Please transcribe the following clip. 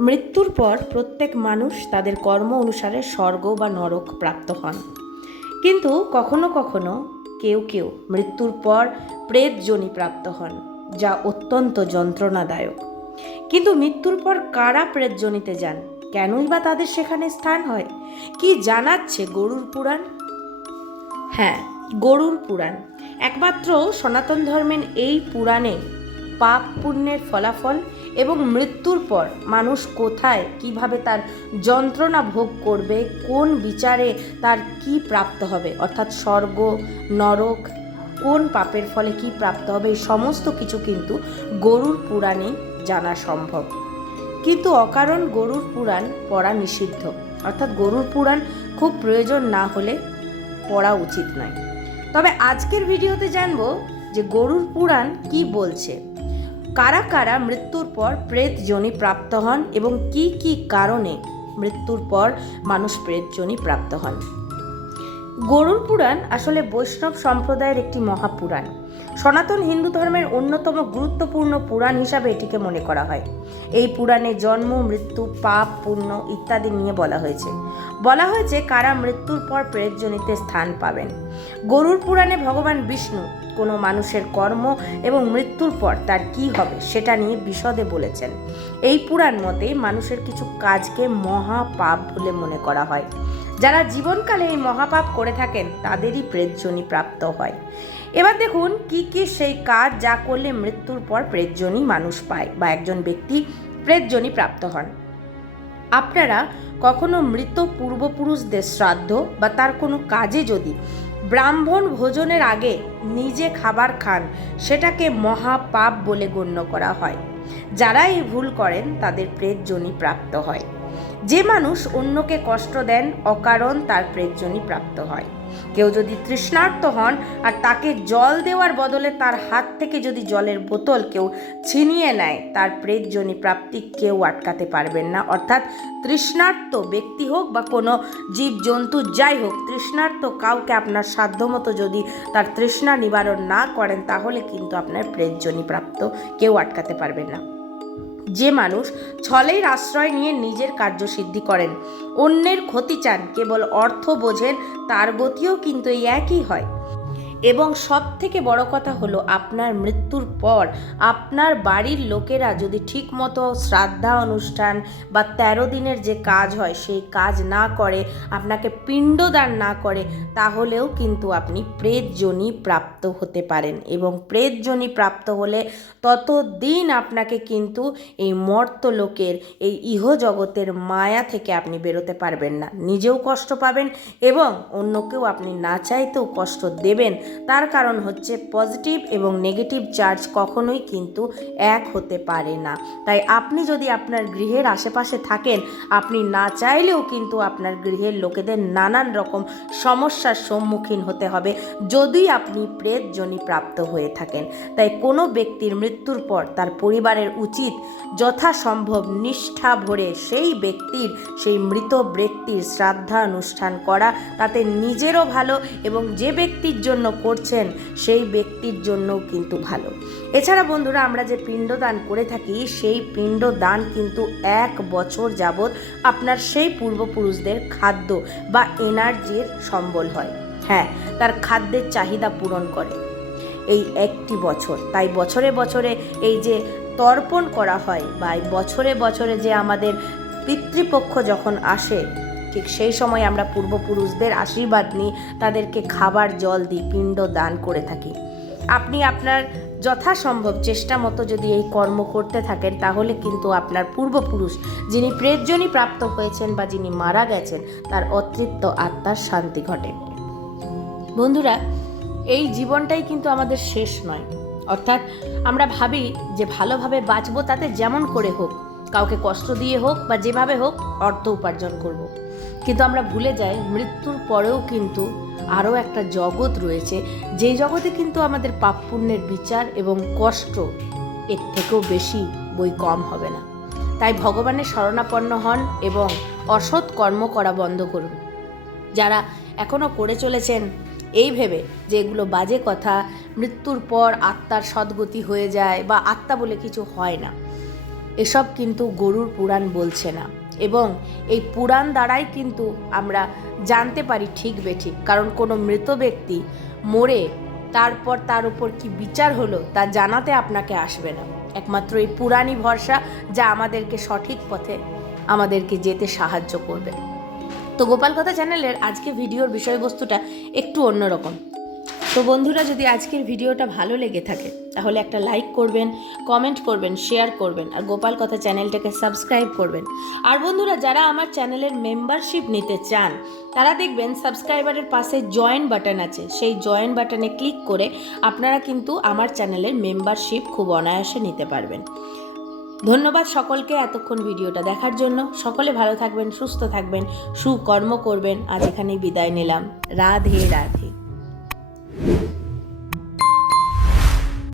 মৃত্যুর পর প্রত্যেক মানুষ তাদের কর্ম অনুসারে স্বর্গ বা নরক প্রাপ্ত হন, কিন্তু কখনো কখনো কেউ কেউ মৃত্যুর পর প্রেত যোনি প্রাপ্ত হন, যা অত্যন্ত যন্ত্রণাদায়ক। কিন্তু মৃত্যুর পর কারা প্রেত যোনিতে যান, কেনই বা তাদের সেখানে স্থান হয়, কি জানাচ্ছে গরুড় পুরাণ? হ্যাঁ, গরুড় পুরাণ একমাত্র সনাতন ধর্মের এই পুরাণে পাপ পুণ্যের ফলাফল এবং মৃত্যুর পর মানুষ কোথায় কিভাবে তার যন্ত্রণা ভোগ করবে, কোন বিচারে তার কি প্রাপ্ত হবে, অর্থাৎ স্বর্গ নরক, কোন পাপের ফলে কি প্রাপ্ত হবে, এই সমস্ত কিছু কিন্তু গরুড় পুরাণে জানা সম্ভব। কিন্তু অকারণ গরুড় পুরাণ পড়া নিষিদ্ধ, অর্থাৎ গরুড় পুরাণ খুব প্রয়োজন না হলে পড়া উচিত নয়। তবে আজকের ভিডিওতে জানবো যে গরুড় পুরাণ কি বলছে, কারা কারা মৃত্যুর পর প্রেত যোনি প্রাপ্ত হন এবং কি কি কারণে মৃত্যুর পর মানুষ প্রেত যোনি প্রাপ্ত হন। গরুড় পুরাণ আসলে বৈষ্ণব সম্প্রদায়ের একটি মহাপুরাণ। সনাতন হিন্দু ধর্মের অন্যতম গুরুত্বপূর্ণ পুরাণ হিসাবে এটিকে মনে করা হয়। এই পুরাণে জন্ম, মৃত্যু, পাপ, পুণ্য ইত্যাদি নিয়ে বলা হয়েছে কারা মৃত্যুর পর প্রেতযোনিতে স্থান পাবেন। গরুড় পুরাণে ভগবান বিষ্ণু কোনো মানুষের কর্ম এবং মৃত্যুর পর তার কি হবে সেটা নিয়ে বিশদে বলেছেন। এই পুরাণ মতে মানুষের কিছু কাজকে মহাপাপ বলে মনে করা হয়। যারা জীবনকালে এই মহাপাপ করে থাকেন তাদেরই প্রেতযোনি প্রাপ্ত হয়। এবার দেখুন কি কি সেই কাজ যা করলে মৃত্যুর পর প্রেতযোনি মানুষ পায় বা একজন ব্যক্তি প্রেতযোনি প্রাপ্ত হন। আপনারা কখনো মৃত পূর্বপুরুষদের শ্রাদ্ধ বা তার কোনো কাজে যদি ব্রাহ্মণ ভোজনের আগে নিজে খাবার খান, সেটাকে মহাপাপ বলে গণ্য করা হয়। যারা এই ভুল করেন তাদের প্রেতযোনি প্রাপ্ত হয়। যে মানুষ অন্যকে কষ্ট দেন অকারণ তার প্রেতযোনি প্রাপ্ত হয়। কেউ যদি তৃষ্ণার্ত হন আর তাকে জল দেওয়ার বদলে তার হাত থেকে যদি জলের বোতল কেউ ছিনিয়ে নেয়, তার প্রেতযোনি প্রাপ্তি কেউ আটকাতে পারবেন না। অর্থাৎ তৃষ্ণার্ত ব্যক্তি হোক বা কোনো জীবজন্তু যাই হোক, তৃষ্ণার্ত কাউকে আপনার সাধ্যমতো যদি তার তৃষ্ণা নিবারণ না করেন, তাহলে কিন্তু আপনার প্রেতযোনি প্রাপ্ত কেউ আটকাতে পারবেন না। যে মানুষ ছলের আশ্রয় নিয়ে নিজের কার্যসিদ্ধি করেন, অন্যের ক্ষতি চান, কেবল অর্থ বোঝেন, তার গতিও কিন্তু এই একই হয়। এবং সব থেকে বড় কথা হলো, আপনার মৃত্যুর পর আপনার বাড়ির লোকেরা যদি ঠিকমতো শ্রাদ্ধা অনুষ্ঠান বা 13 দিনের যে কাজ হয় সেই কাজ না করে, আপনাকে পিণ্ডদান না করে, তাহলেও কিন্তু আপনি প্রেতযোনি প্রাপ্ত হতে পারেন। এবং প্রেতযোনি প্রাপ্ত হলে ততদিন আপনাকে কিন্তু এই মর্তলোকের এই ইহজগতের মায়া থেকে আপনি বেরোতে পারবেন না। নিজেও কষ্ট পাবেন এবং অন্যকেও আপনি না চাইতেও কষ্ট দেবেন। তার কারণ হচ্ছে পজিটিভ এবং নেগেটিভ চার্জ কখনোই কিন্তু এক হতে পারে না। তাই আপনি যদি আপনার গৃহের আশেপাশে থাকেন, আপনি না চাইলেও কিন্তু আপনার গৃহের লোকেদের নানান রকম সমস্যার সম্মুখীন হতে হবে যদি আপনি প্রেতযোনি প্রাপ্ত হয়ে থাকেন। তাই কোনো ব্যক্তির মৃত্যুর পর তার পরিবারের উচিত যথাসম্ভব নিষ্ঠা ভরে সেই মৃত ব্যক্তির শ্রাদ্ধা অনুষ্ঠান করা। তাতে নিজেরও ভালো এবং যে ব্যক্তির জন্য করছেন সেই ব্যক্তির জন্যও কিন্তু ভালো। এছাড়া বন্ধুরা, আমরা যে পিণ্ডদান করে থাকি সেই পিণ্ডদান কিন্তু 1 বছর যাবৎ আপনার সেই পূর্বপুরুষদের খাদ্য বা এনার্জির সম্বল হয়। হ্যাঁ, তার খাদ্যের চাহিদা পূরণ করে এই একটি বছর। তাই বছরে বছরে এই যে তর্পণ করা হয় বা বছরে বছরে যে আমাদের পিতৃপক্ষ যখন আসে, ঠিক সেই সময় আমরা পূর্বপুরুষদের আশীর্বাদ নিই, তাদেরকে খাবার জল দিই, পিণ্ড দান করে থাকি। আপনি আপনার যথাসম্ভব চেষ্টা মতো যদি এই কর্ম করতে থাকেন, তাহলে কিন্তু আপনার পূর্বপুরুষ যিনি প্রেতযোনি প্রাপ্ত হয়েছেন বা যিনি মারা গেছেন, তার অতৃপ্ত আত্মার শান্তি ঘটে। বন্ধুরা, এই জীবনটাই কিন্তু আমাদের শেষ নয়। অর্থাৎ আমরা ভাবি যে ভালোভাবে বাঁচবো, তাতে যেমন করে হোক, কাউকে কষ্ট দিয়ে হোক বা যেভাবে হোক অর্থ উপার্জন করব। কিন্তু আমরা ভুলে যাই মৃত্যুর পরেও কিন্তু আরও একটা জগৎ রয়েছে, যেই জগতে কিন্তু আমাদের পাপ পুণ্যের বিচার এবং কষ্ট এর থেকেও বেশি বই কম হবে না। তাই ভগবানের শরণাপন্ন হন এবং অসৎ কর্ম করা বন্ধ করুন। যারা এখনও করে চলেছেন এই ভেবে যে এগুলো বাজে কথা, মৃত্যুর পর আত্মার সদ্গতি হয়ে যায় বা আত্মা বলে কিছু হয় না, এসব কিন্তু গরুর পুরাণ বলছে না, এবং এই পুরাণ দ্বারাই কিন্তু আমরা জানতে পারি ঠিক বেঠিক। কারণ কোনো মৃত ব্যক্তি মরে তারপর তার উপর কি বিচার হলো তা জানাতে আপনাকে আসবে না। একমাত্র এই পুরাণই ভরসা, যা আমাদেরকে সঠিক পথে আমাদেরকে যেতে সাহায্য করবে। তো গোপাল কথা চ্যানেলের আজকে ভিডিওর বিষয়বস্তুটা একটু অন্যরকম। তো বন্ধুরা, যদি আজকের ভিডিওটা ভালো লেগে থাকে তাহলে একটা লাইক করবেন, কমেন্ট করবেন, শেয়ার করবেন, আর গোপাল কথা চ্যানেলটাকে সাবস্ক্রাইব করবেন। আর বন্ধুরা, যারা আমার চ্যানেলের মেম্বারশিপ নিতে চান তারা দেখবেন সাবস্ক্রাইবারের পাশে জয়েন বাটন আছে, সেই জয়েন বাটনে ক্লিক করে আপনারা কিন্তু আমার চ্যানেলের মেম্বারশিপ খুব অনায়াসে নিতে পারবেন। ধন্যবাদ সকলকে এতক্ষণ ভিডিওটা দেখার জন্য। সকলে ভালো থাকবেন, সুস্থ থাকবেন, সুকর্ম করবেন। আজ এখানেই বিদায় নিলাম। রাধে রাধে।